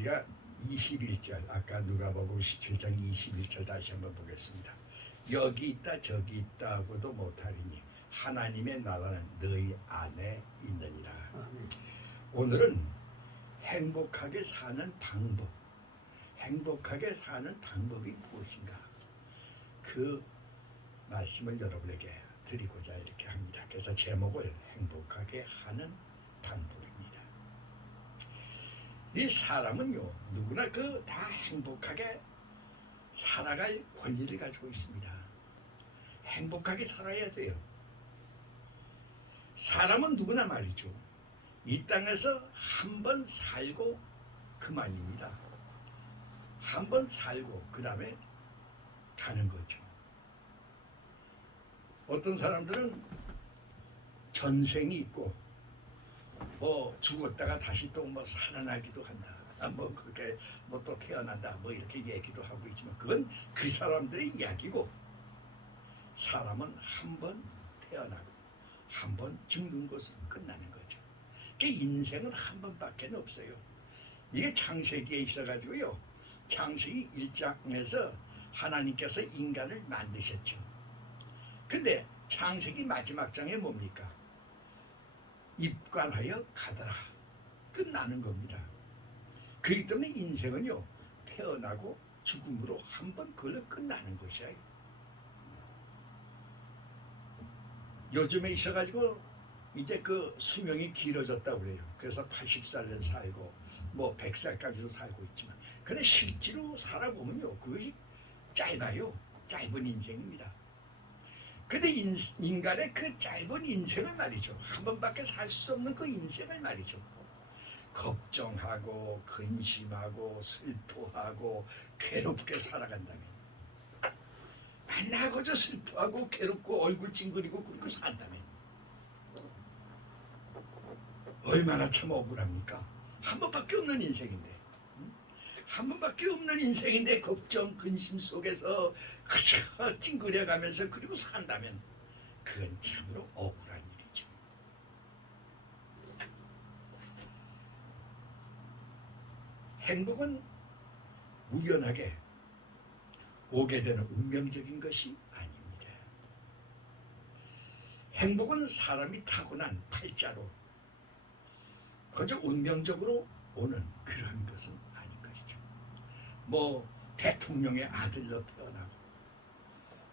우리가 21절, 아까 누가복음 17장 21절 다시 한번 보겠습니다. 여기 있다 저기 있다 하고도 못하리니 하나님의 나라는 너희 안에 있느니라. 오늘은 행복하게 사는 방법, 행복하게 사는 방법이 무엇인가, 그 말씀을 여러분에게 드리고자 이렇게 합니다. 그래서 제목을 행복하게 하는 방법입니다. 이 사람은요, 누구나 그 다 행복하게 살아갈 권리를 가지고 있습니다. 행복하게 살아야 돼요. 사람은 누구나 말이죠, 이 땅에서 한 번 살고 그만입니다. 한 번 살고 그 다음에 가는 거죠. 어떤 사람들은 전생이 있고 뭐 죽었다가 다시 또 뭐 살아나기도 한다, 뭐 그렇게 뭐 또 태어난다, 뭐 이렇게 얘기도 하고 있지만 그건 그 사람들의 이야기고, 사람은 한 번 태어나고 한 번 죽는 것은 끝나는 거죠. 그 인생은 한 번밖에 없어요. 이게 창세기에 있어가지고요, 창세기 1장에서 하나님께서 인간을 만드셨죠. 근데 창세기 마지막 장에 뭡니까? 입관하여 가더라, 끝나는 겁니다. 그렇기 때문에 인생은요, 태어나고 죽음으로 한 번 그걸로 끝나는 것이에요. 요즘에 있어가지고 이제 그 수명이 길어졌다고 그래요. 그래서 80살을 살고 뭐 100살까지도 살고 있지만, 그런데 실제로 살아보면요, 그것이 짧아요. 짧은 인생입니다. 근데 인간의 그 짧은 인생을 말이죠, 한 번밖에 살 수 없는 그 인생을 말이죠, 걱정하고 근심하고 슬퍼하고 괴롭게 살아간다면, 맨날 그저 슬퍼하고 괴롭고 얼굴 찡그리고 그러고 산다면 얼마나 참 억울합니까? 한 번밖에 없는 인생인데, 한 번밖에 없는 인생인데 걱정 근심 속에서 그저 찡그려가면서 그리고 산다면 그건 참으로 억울한 일이죠. 행복은 우연하게 오게 되는 운명적인 것이 아닙니다. 행복은 사람이 타고난 팔자로 그저 운명적으로 오는 그런 것은 아닌 것이죠. 뭐 대통령의 아들로 태어나고,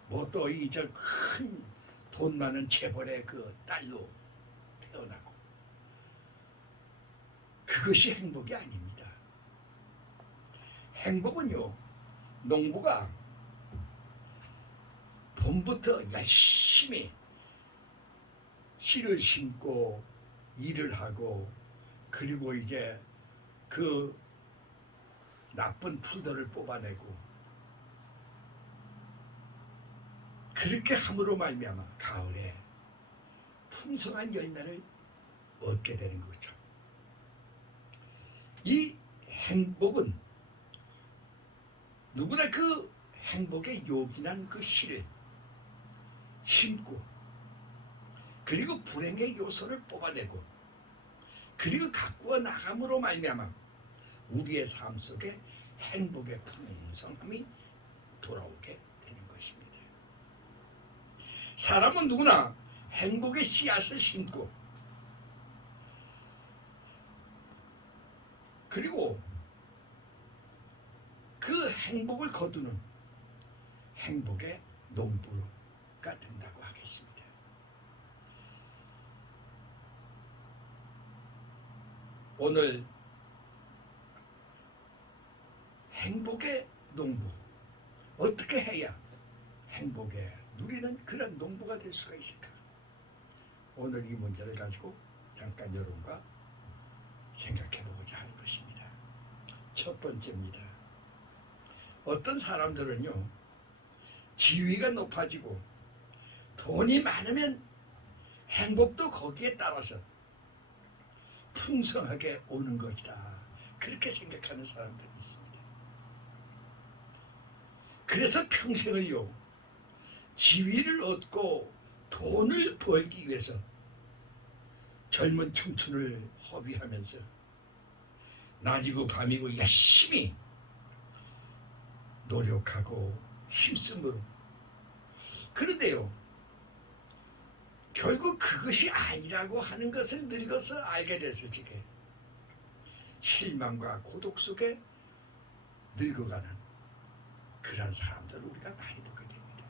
뭐 또 이 저 큰 돈 많은 재벌의 그 딸로 태어나고, 그것이 행복이 아닙니다. 행복은요, 농부가 봄부터 열심히 씨를 심고 일을 하고, 그리고 이제 그 나쁜 풀들을 뽑아내고, 그렇게 함으로 말미암아 가을에 풍성한 열매를 얻게 되는 거죠. 이 행복은 누구나 그 행복에 요긴한 그 씨를 심고, 그리고 불행의 요소를 뽑아내고, 그리고 가꾸어 나감으로 말미암아 우리의 삶 속에 행복의 풍성함이 돌아오게 되는 것입니다. 사람은 누구나 행복의 씨앗을 심고, 그리고 그 행복을 거두는 행복의 농부가 된다고 하겠습니다. 오늘 행복의 농부, 어떻게 해야 행복에 누리는 그런 농부가 될 수가 있을까? 오늘 이 문제를 가지고 잠깐 여러분과 생각해 보고자 하는 것입니다. 첫 번째입니다. 어떤 사람들은요, 지위가 높아지고 돈이 많으면 행복도 거기에 따라서 풍성하게 오는 것이다, 그렇게 생각하는 사람들이 있습니다. 그래서 평생을요, 지위를 얻고 돈을 벌기 위해서 젊은 청춘을 허비하면서 낮이고 밤이고 열심히 노력하고 힘쓰므로. 그런데요, 결국 그것이 아니라고 하는 것을 늙어서 알게 됐을 적에 실망과 고독 속에 늙어가는 그런 사람들을 우리가 많이 보게 됩니다.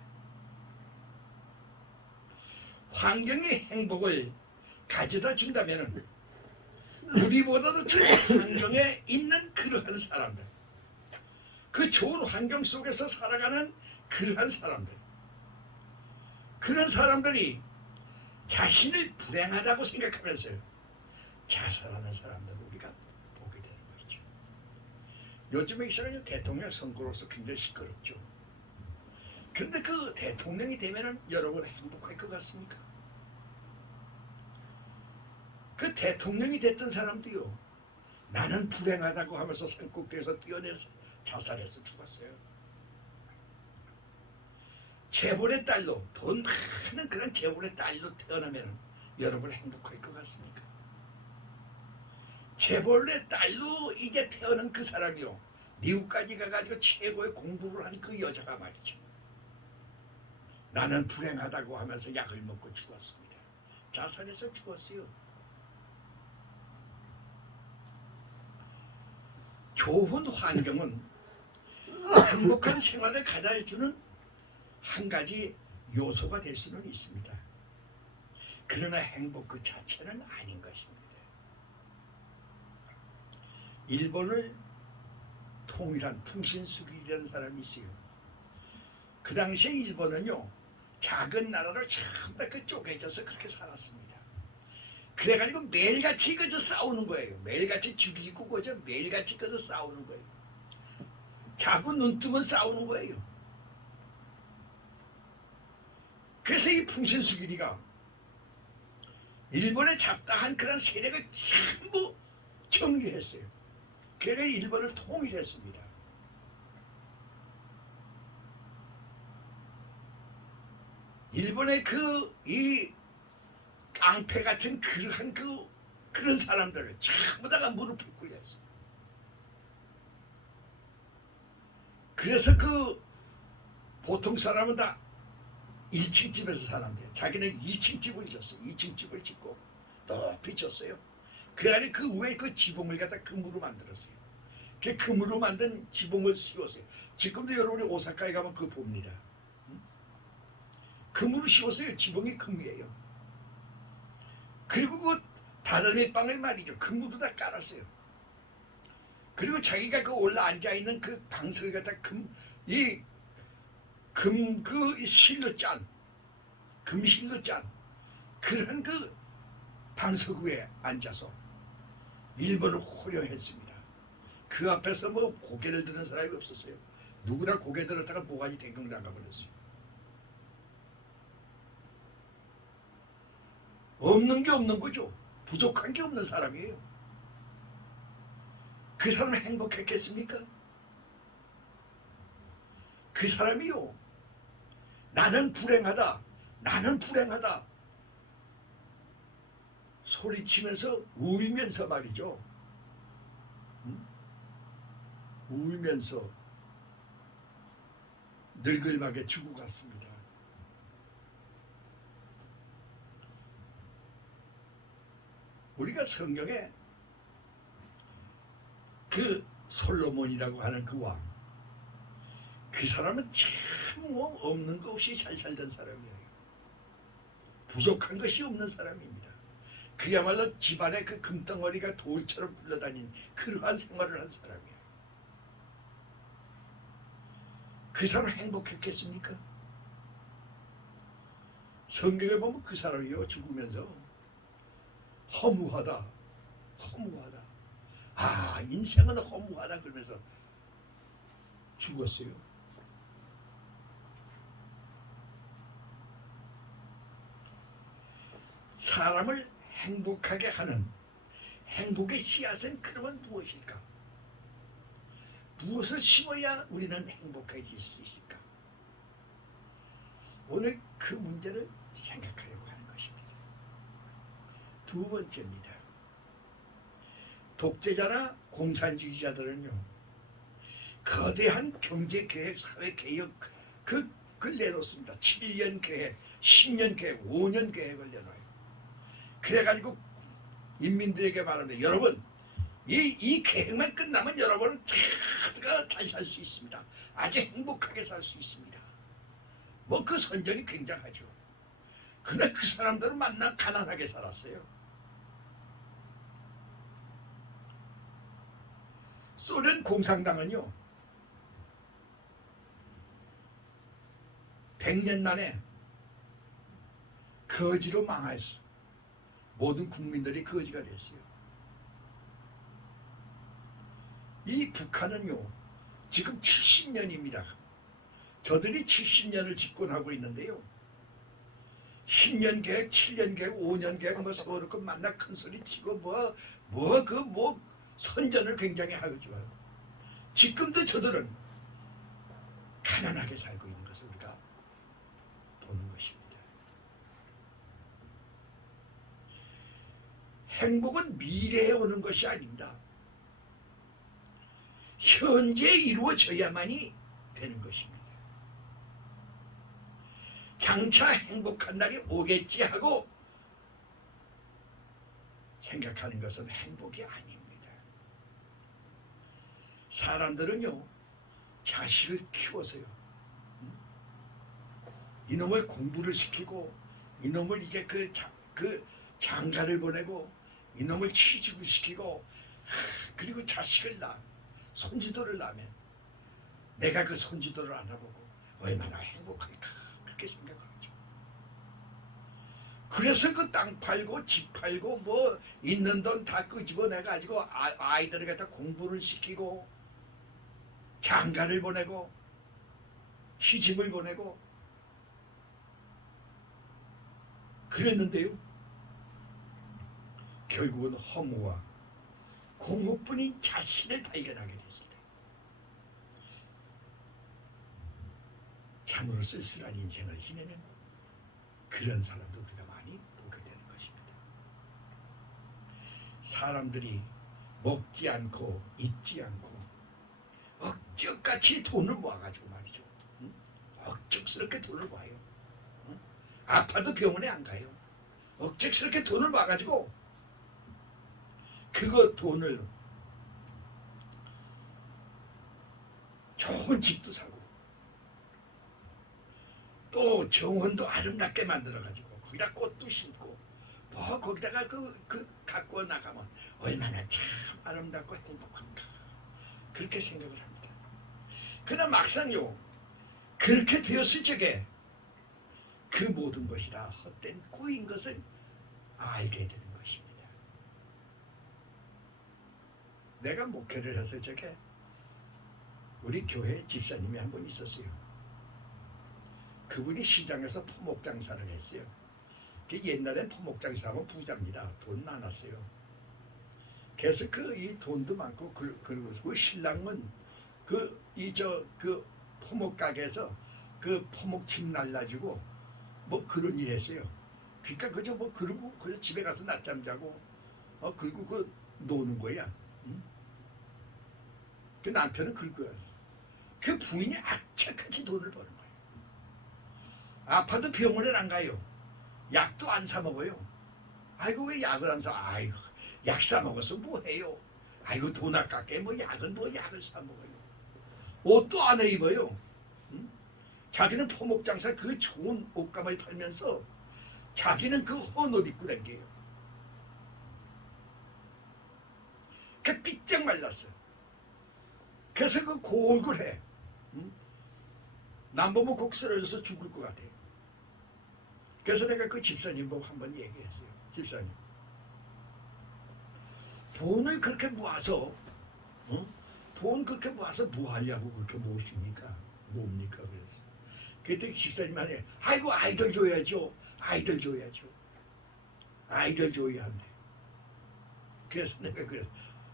환경이 행복을 가져다 준다면 우리보다도 좋은 환경에 있는 그러한 사람들, 그 좋은 환경 속에서 살아가는 그러한 사람들, 그런 사람들이 자신을 불행하다고 생각하면서요 자살하는 사람들을 우리가 보게 되는 거죠. 요즘에 이 사람이 대통령 선거로서 굉장히 시끄럽죠. 그런데 그 대통령이 되면은 여러분 행복할 것 같습니까? 그 대통령이 됐던 사람도요, 나는 불행하다고 하면서 산꼭대기에서 뛰어내려서 자살해서 죽었어요. 재벌의 딸로, 돈 많은 그런 재벌의 딸로 태어나면 여러분 행복할 것 같습니까? 재벌의 딸로 이제 태어난 그 사람이요, 미국까지 가가지고 최고의 공부를 한 그 여자가 말이죠, 나는 불행하다고 하면서 약을 먹고 죽었습니다. 자살해서 죽었어요. 좋은 환경은 행복한 생활을 가져다주는 한 가지 요소가 될 수는 있습니다. 그러나 행복 그 자체는 아닌 것입니다. 일본을 통일한 풍신수길이라는 사람이 있어요. 그 당시에 일본은요, 작은 나라로 전부 다 그 쪼개져서 그렇게 살았습니다. 그래가지고 매일같이 그저 싸우는 거예요. 매일같이 죽이고 그저 매일같이 그저 싸우는 거예요. 자꾸 눈 뜨면 싸우는 거예요. 그래서 이 풍신수길이가 일본에 잡다한 그런 세력을 전부 정리했어요. 그래서 일본을 통일했습니다. 일본의 이 깡패 같은 그러한 그런 사람들을 전부 다가 무릎을 꿇렸어요. 그래서 보통 사람은 다 1층 집에서 사는데 자기는 2층 집을 졌어요. 2층 집을 짓고 높이 졌어요. 그래가지고 그 위에 그 지붕을 갖다 금으로 만들었어요. 그 금으로 만든 지붕을 씌웠어요. 지금도 여러분이 오사카에 가면 그거 봅니다. 금으로 씌웠어요. 지붕이 금이에요. 그리고 그 다다미 빵을 말이죠, 금으로 다 깔았어요. 그리고 자기가 그 올라 앉아있는 그 방석을 갖다 실로 짠, 금실로 짠 그런 그 방석 위에 앉아서 일본을 호령했습니다. 그 앞에서 뭐 고개를 드는 사람이 없었어요. 누구나 고개 들었다가 모가지 댕강 나가버렸어요. 없는 게 없는 거죠. 부족한 게 없는 사람이에요. 그 사람은 행복했겠습니까? 그 사람이요, 나는 불행하다, 나는 불행하다 소리치면서 울면서 말이죠, 울면서 늙을막에 죽어갔습니다. 우리가 성경에 그 솔로몬이라고 하는 그 왕, 그 사람은 참 뭐 없는 거 없이 잘 살던 사람이에요. 부족한 것이 없는 사람입니다. 그야말로 집안에 그 금덩어리가 돌처럼 굴러다닌 그러한 생활을 한 사람이에요. 그 사람 행복했겠습니까? 성경에 보면 그 사람이요, 죽으면서 허무하다, 허무하다, 아 인생은 허무하다 그러면서 죽었어요. 사람을 행복하게 하는 행복의 씨앗은 그러면 무엇일까? 무엇을 심어야 우리는 행복해질 수 있을까? 오늘 그 문제를 생각하려고 하는 것입니다. 두 번째입니다. 독재자나 공산주의자들은요, 거대한 경제계획, 사회개혁 그걸 내놓습니다. 7년 계획, 10년 계획, 5년 계획을 내놔요. 그래가지고 인민들에게 말합니다. 여러분, 이 계획만 끝나면 여러분은 잘 살 수 있습니다. 아주 행복하게 살 수 있습니다. 뭐 그 선전이 굉장하죠. 그러나 그 사람들은 만나 가난하게 살았어요. 소련 공산당은요, 100년 만에 거지로 망했어. 모든 국민들이 거지가 됐어요. 이 북한은요, 지금 70년입니다. 저들이 70년을 집권하고 있는데요, 10년 계획, 7년 계획, 5년 계획 뭐 서로 그 만나 큰 소리 치고 뭐 선전을 굉장히 하지만 지금도 저들은 가난하게 살고 있는 것을 우리가 보는 것입니다. 행복은 미래에 오는 것이 아닙니다. 현재 이루어져야만이 되는 것입니다. 장차 행복한 날이 오겠지 하고 생각하는 것은 행복이 아닙니다. 사람들은요, 자식을 키워서요, 이놈을 공부를 시키고, 이놈을 이제 그 장가를 보내고, 이놈을 취직을 시키고, 그리고 자식을 낳아, 손주들을 낳으면 내가 그 손주들을 안아보고 얼마나 행복할까, 그렇게 생각을 하죠. 그래서 그 땅 팔고 집 팔고 뭐 있는 돈 다 끄집어내 가지고 아이들을 갖다 공부를 시키고 장가를 보내고 시집을 보내고 그랬는데요, 결국은 허무와 공허뿐인 자신을 발견하게 됐습니다. 참으로 쓸쓸한 인생을 지내는 그런 사람도 우리가 많이 보게 되는 것입니다. 사람들이 먹지 않고 잊지 않고 억적같이 돈을 모아가지고 말이죠, 억적스럽게 돈을 모아요. 아파도 병원에 안 가요. 억적스럽게 돈을 모아가지고 그거 돈을 좋은 집도 사고 또 정원도 아름답게 만들어가지고 거기다 꽃도 심고 뭐 거기다가 그 갖고 나가면 얼마나 참 아름답고 행복한가, 그렇게 생각을 합니다. 그러나 막상요, 그렇게 되었을 적에 그 모든 것이 다 헛된 꾸인 것을 알게 되는 것입니다. 내가 목회를 했을 적에 우리 교회 집사님이 한 분 있었어요. 그분이 시장에서 포목 장사를 했어요. 옛날엔 포목 장사하면 부자입니다. 돈 많았어요. 그래서 이 돈도 많고 그리고 그 신랑은 그 포목 가게에서 그 포목칩 날라주고 뭐 그런 일 했어요. 그러니까 그저 뭐 그러고 그저 집에 가서 낮잠 자고 그리고 그 노는 거야. 그 남편은 그거야. 그 부인이 악착같이 돈을 버는 거예요. 아파도 병원에 안 가요. 약도 안 사 먹어요. 아이고 왜 약을 안 사? 아이고 약 사 먹어서 뭐 해요? 아이고 돈 아깝게 뭐 약을 사 먹어요. 옷도 안 입어요. 자기는 포목 장사 그 좋은 옷감을 팔면서 자기는 그 헌 옷 입고 다녀요. 그 삐쩍 말랐어. 그래서 그 골골해. 남 보면 곡 쓰러져서 죽을 것 같아요. 그래서 내가 그 집사님 보고 한번 얘기했어요. 집사님, 돈을 그렇게 모아서 돈 그렇게 모아서 뭐 하려고 그렇게 모으십니까? 뭡니까? 그래서 그때 집사님 하네. 아이고 아이들 줘야죠. 아이들 줘야죠. 아이들 줘야 한대. 그래서 내가 그래,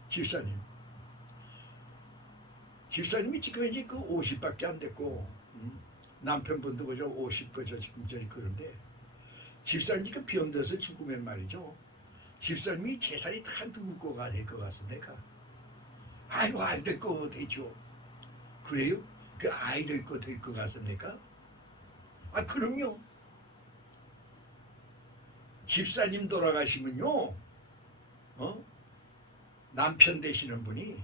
집사님이 지금 이제 그 50밖에 안 됐고 남편분도 그저 50 그저 지금 저리 그런데 집사님이 그 병들어서 죽으면 말이죠, 집사님이 재산이 다 누구 거가 될 것 같습니까? 아이고 아이들 거 되죠. 그래요? 그 아이들 거 될 것 같습니까? 아 그럼요. 집사님 돌아가시면요, 남편 되시는 분이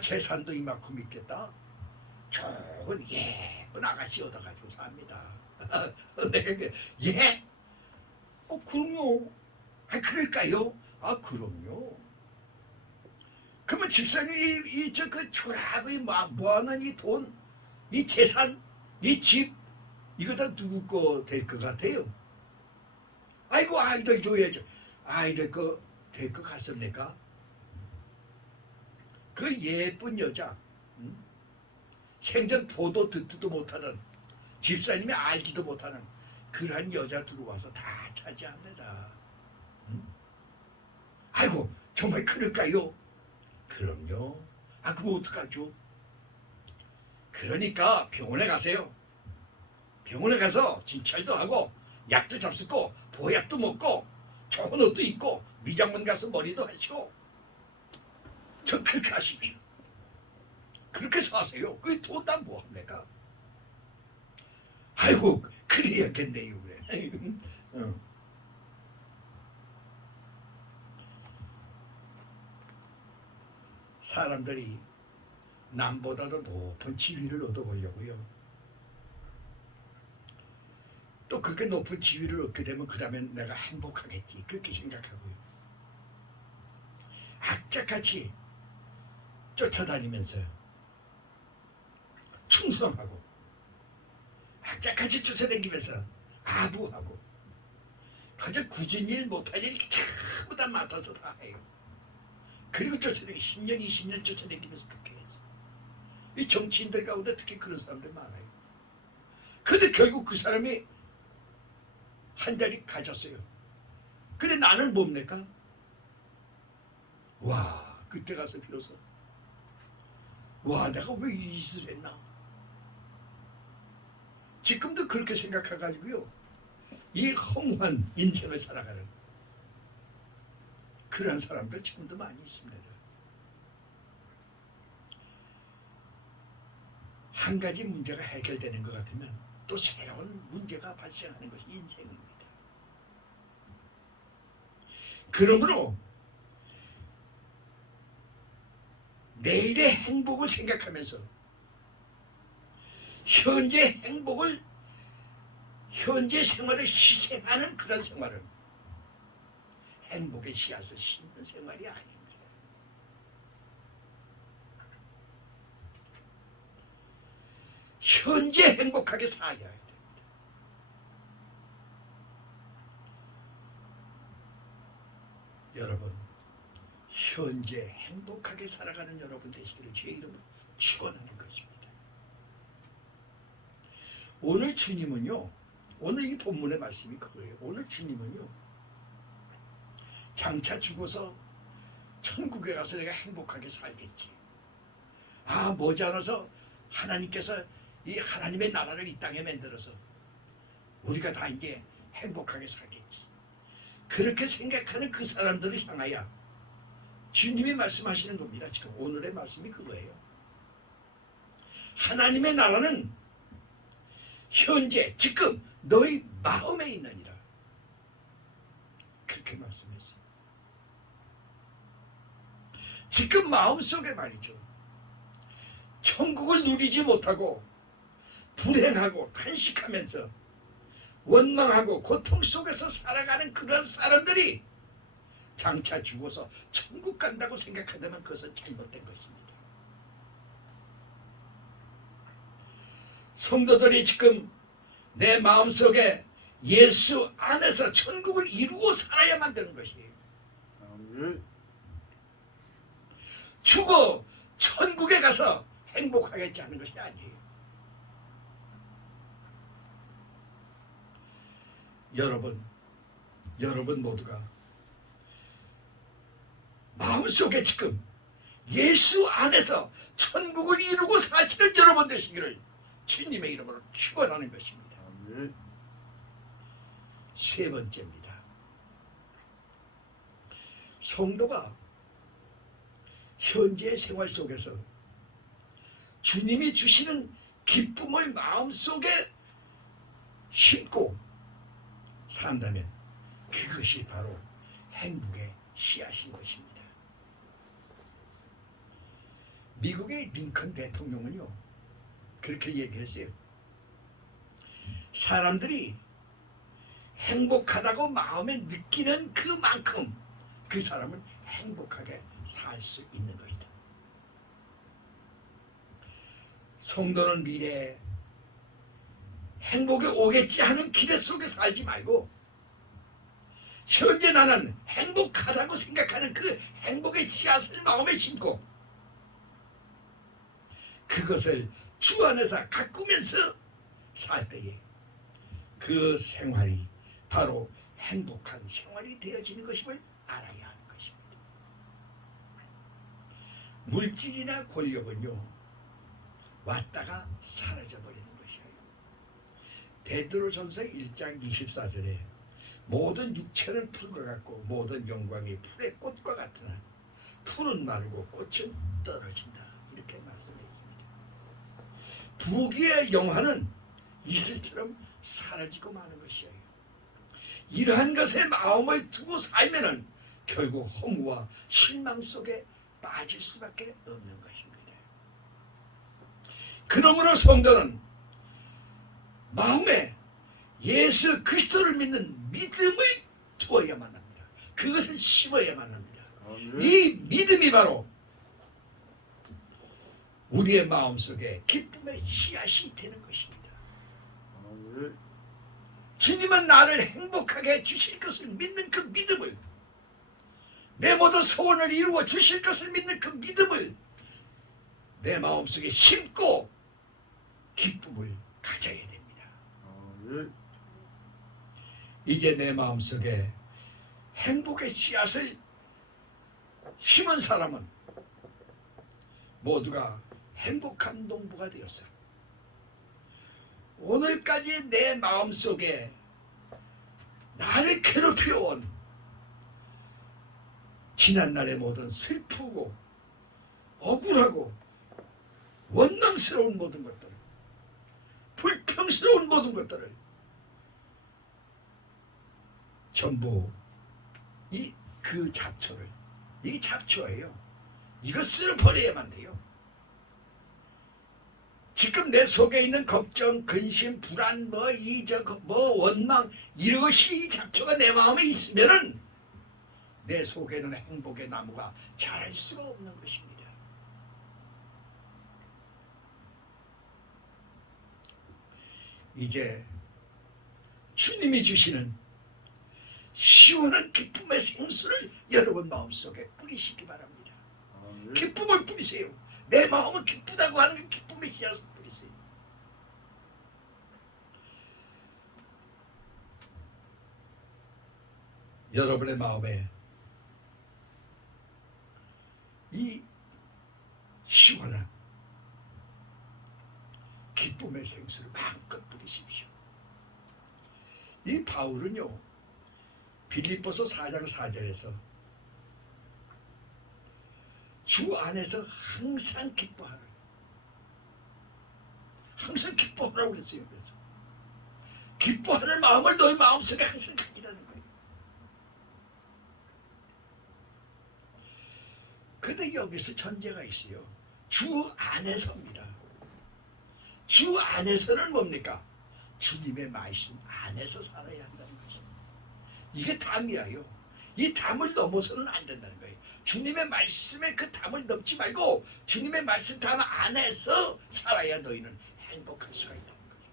재산도 이만큼 있겠다. 좋은 예쁜 아가씨 얻어가지고 삽니다. 네, 예? 그럼요. 그럴까요? 그럼요. 그러면 집사님이 그 조라의 모아놓은 이 돈, 이 재산, 이 집, 이거 다 누구 거 될 것 같아요? 아이고 아이들 줘야죠. 아이들 거 될 것 같습니까? 그 예쁜 여자, 생전 보도 듣지도 못하는, 집사님이 알지도 못하는 그러한 여자 들어와서 다 차지합니다. 아이고 정말 그럴까요? 그럼요. 그럼 어떡하죠? 그러니까 병원에 가세요. 병원에 가서 진찰도 하고 약도 잡수고 보약도 먹고 좋은 옷도 입고 미장원 가서 머리도 하시고 저 그렇게 하십시오. 그렇게 사세요. 그 돈 다 뭐합니까? 아이고 그래야겠네요. 그래. 사람들이 남보다도 높은 지위를 얻어보려고요. 또 그렇게 높은 지위를 얻게 되면 그 다음에 내가 행복하겠지 그렇게 생각하고요. 악착같이 쫓아다니면서 충성하고 악착같이 쫓아다니면서 아부하고 그저 굳은 일 못할 일이 전부 다 맡아서 다 해요. 그리고 쫓아다니고 10년 20년 쫓아다니면서 그렇게 해서 이 정치인들 가운데 특히 그런 사람들 많아요. 근데 결국 그 사람이 한 자리 가졌어요. 근데 나는 뭡니까? 와 그때 가서 비로소 와 내가 왜 이 짓을 했나? 지금도 그렇게 생각해가지고요 이 허무한 인생을 살아가는 그런 사람들 지금도 많이 있습니다. 한 가지 문제가 해결되는 것 같으면 또 새로운 문제가 발생하는 것이 인생입니다. 그러므로 내일의 행복을 생각하면서 현재 행복을 현재 생활을 희생하는 그런 생활은 행복의 씨앗을 심는 생활이 아닙니다. 현재 행복하게 살아야 됩니다. 여러분 현재 행복하게 살아가는 여러분 되시기를 주의 이름으로 축원하는 것입니다. 오늘 주님은요, 오늘 이 본문의 말씀이 그거예요. 오늘 주님은요, 장차 죽어서 천국에 가서 내가 행복하게 살겠지. 머지않아서 하나님께서 이 하나님의 나라를 이 땅에 만들어서 우리가 다 이제 행복하게 살겠지. 그렇게 생각하는 그 사람들을 향하여 주님이 말씀하시는 겁니다. 지금 오늘의 말씀이 그거예요. 하나님의 나라는 현재 지금 너희 마음에 있느니라. 그렇게 말씀했어요. 지금 마음속에 말이죠. 천국을 누리지 못하고 불행하고 탄식하면서 원망하고 고통 속에서 살아가는 그런 사람들이 장차 죽어서 천국 간다고 생각한다면 그것은 잘못된 것입니다. 성도들이 지금 내 마음속에 예수 안에서 천국을 이루고 살아야만 되는 것이에요. 죽어 천국에 가서 행복하겠지 하는 것이 아니에요. 여러분 모두가 마음속에 지금 예수 안에서 천국을 이루고 사시는 여러분 되시기를 주님의 이름으로 축원하는 것입니다. 세 번째입니다. 성도가 현재의 생활 속에서 주님이 주시는 기쁨을 마음속에 심고 산다면 그것이 바로 행복의 씨앗인 것입니다. 미국의 링컨 대통령은요 그렇게 얘기했어요. 사람들이 행복하다고 마음에 느끼는 그만큼 그 사람은 행복하게 살 수 있는 것이다. 성도는 미래에 행복이 오겠지 하는 기대 속에 살지 말고 현재 나는 행복하다고 생각하는 그 행복의 씨앗을 마음에 심고 그것을 주 안에서 가꾸면서 살 때에 그 생활이 바로 행복한 생활이 되어지는 것임을 알아야 하는 것입니다. 물질이나 권력은요 왔다가 사라져버리는 것이에요. 베드로전서 1장 24절에 모든 육체는 풀과 같고 모든 영광이 풀의 꽃과 같으나 풀은 마르고 꽃은 떨어진다 이렇게 말씀했습니다. 부귀의 영화는 이슬처럼 사라지고 마는 것이에요. 이러한 것에 마음을 두고 살면은 결국 허무와 실망 속에 빠질 수밖에 없는 것입니다. 그러므로 성도는 마음에 예수 그리스도를 믿는 믿음을 두어야만 합니다. 그것을 심어야만 합니다. 이 믿음이 바로 우리의 마음속에 기쁨의 씨앗이 되는 것입니다. 주님은 나를 행복하게 해주실 것을 믿는 그 믿음을 내 모든 소원을 이루어 주실 것을 믿는 그 믿음을 내 마음속에 심고 기쁨을 가져야 됩니다. 이제 내 마음속에 행복의 씨앗을 심은 사람은 모두가 행복한 농부가 되었어요. 오늘까지 내 마음속에 나를 괴롭혀온 지난날의 모든 슬프고 억울하고 원망스러운 모든 것들을 불평스러운 모든 것들을 전부 그 잡초를 이 잡초예요. 이거 쓸어버려야만 돼요. 지금 내 속에 있는 걱정, 근심, 불안, 원망 이것이 이 잡초가 내 마음에 있으면은 내 속에는 행복의 나무가 자랄 수가 없는 것입니다. 이제 주님이 주시는 시원한 기쁨의 생수를 여러분 마음속에 뿌리시기 바랍니다. 기쁨을 뿌리세요. 내 마음은 기쁘다고 하는 그 기쁨의 씨앗을 뿌리세요. 여러분의 마음에 이 시원한 기쁨의 생수를 마음껏 뿌리십시오. 이 바울은요 빌립보서 4장 4절에서 주 안에서 항상 기뻐하라. 항상 기뻐하라고 그랬어요. 그래서 기뻐하는 마음을 너희 마음속에 항상 가지라는 거예요. 근데 여기서 전제가 있어요. 주 안에서입니다. 주 안에서는 뭡니까? 주님의 말씀 안에서 살아야 한다는 거죠. 이게 담이에요. 이 담을 넘어서는 안 된다는 거예요. 주님의 말씀에 그 담을 넘지 말고 주님의 말씀 담 안에서 살아야 너희는 행복할 수가 있다는 거예요.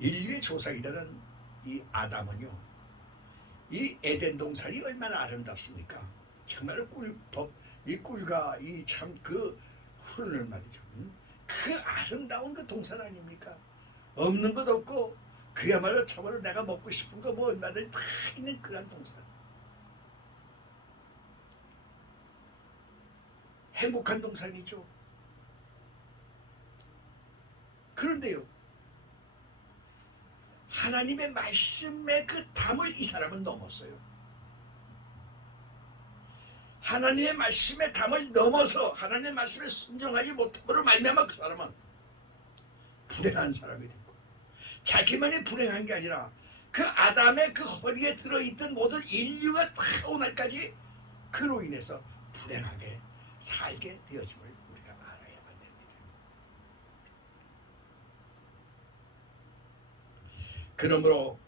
인류의 조상이라는 이 아담은요, 이 에덴 동산이 얼마나 아름답습니까? 정말 이 꿀과 이 참 그 흐르는 말이죠. 그 아름다운 그 동산 아닙니까? 없는 것 없고 그야말로 참으로 내가 먹고 싶은 거 뭐 얼마든지 다 있는 그런 동산. 행복한 동산이죠. 그런데요, 하나님의 말씀의 그 담을 이 사람은 넘었어요. 하나님의 말씀의 담을 넘어서 하나님의 말씀에 순종하지 못함으로 말미암아 그 사람은 불행한 사람이 됐고, 자기만이 불행한 게 아니라 그 아담의 그 허리에 들어있던 모든 인류가 다 오늘까지 그로 인해서 불행하게 살게 되어짐을 우리가 알아야만 됩니다. 그러므로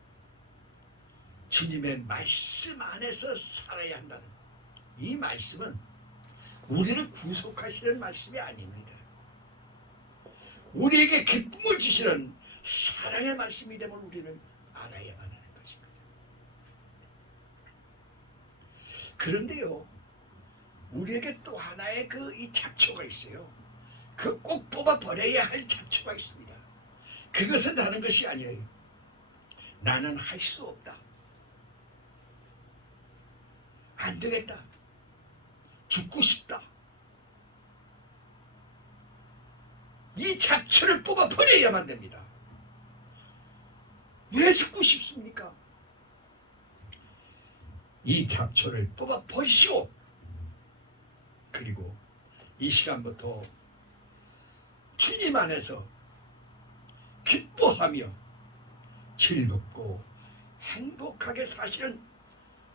주님의 말씀 안에서 살아야 한다는 이 말씀은 우리를 구속하시는 말씀이 아닙니다. 우리에게 기쁨을 주시는 사랑의 말씀이 됨을 우리는 알아야만 하는 것입니다. 그런데요, 우리에게 또 하나의 이 잡초가 있어요. 그 꼭 뽑아 버려야 할 잡초가 있습니다. 그것은 다른 것이 아니에요. 나는 할 수 없다. 안 되겠다. 죽고 싶다. 이 잡초를 뽑아 버려야만 됩니다. 왜 죽고 싶습니까? 이 잡초를 뽑아 버리시고, 그리고 이 시간부터 주님 안에서 기뻐하며 즐겁고 행복하게 사시는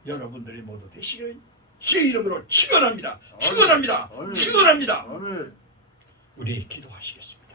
여러분들이 모두 되시길 주의 이름으로 축원합니다. 축원합니다. 축원합니다. 우리 기도하시겠습니다.